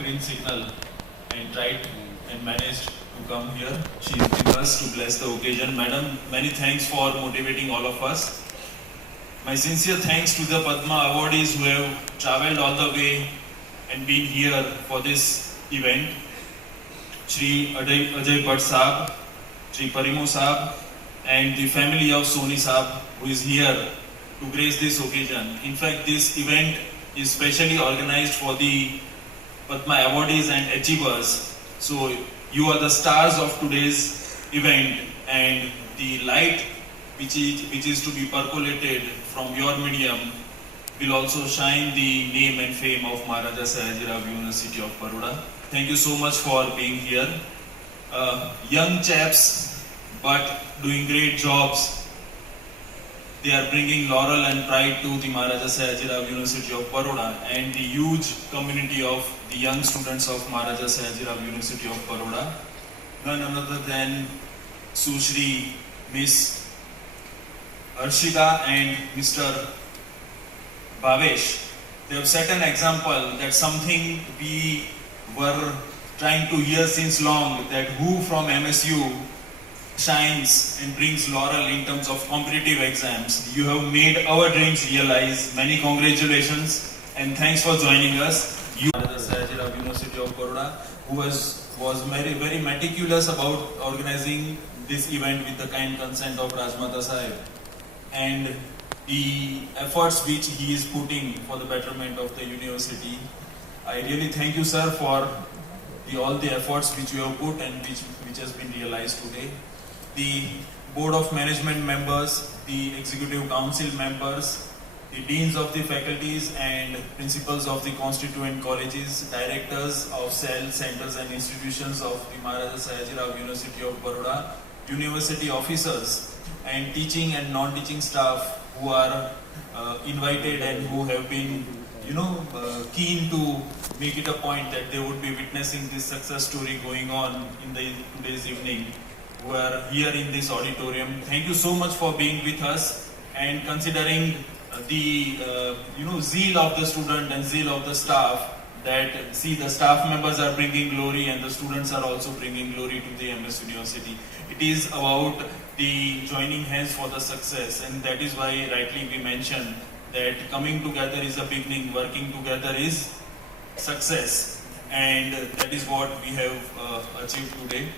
green signal and tried and managed to come here. She is with us to bless the occasion. Madam, many thanks for motivating all of us. My sincere thanks to the Padma awardees who have travelled all the way and been here for this event. Shri Ajay Bhatt Saab, Shri Parimo Saab, and the family of Soni Saab who is here to grace this occasion. In fact, this event is specially organized for the Padma awardees and achievers. So you are the stars of today's event, and the light which is to be percolated from your medium will also shine the name and fame of Maharaja Sayajirao University of Baroda. Thank you so much for being here. Young chaps, but doing great jobs. They are bringing laurel and pride to the Maharaja Sayajirao University of Baroda and the huge community of the young students of Maharaja Sayajirao University of Baroda. None other than Sushri, Miss Arshika and Mr. Bhavesh. They have set an example that something we were trying to hear since long, that who from MSU shines and brings laurel in terms of competitive exams. You have made our dreams realize. Many congratulations and thanks for joining us. You are the Sayajirao University of Baroda, who was very, very meticulous about organizing this event with the kind consent of Rajmata Sahib, and the efforts which he is putting for the betterment of the university. I really thank you, sir, for all the efforts which you have put and which has been realized today. The board of management members, the executive council members, the deans of the faculties and principals of the constituent colleges, directors of cells, centers and institutions of the Maharaja Sayajirao University of Baroda, university officers and teaching and non-teaching staff who are invited and who have been keen to make it a point that they would be witnessing this success story going on in today's evening, who are here in this auditorium. Thank you so much for being with us and considering the zeal of the student and zeal of the staff, that the staff members are bringing glory and the students are also bringing glory to the MS University. It is about the joining hands for the success, and that is why rightly we mentioned that coming together is a beginning, working together is success, and that is what we have achieved today.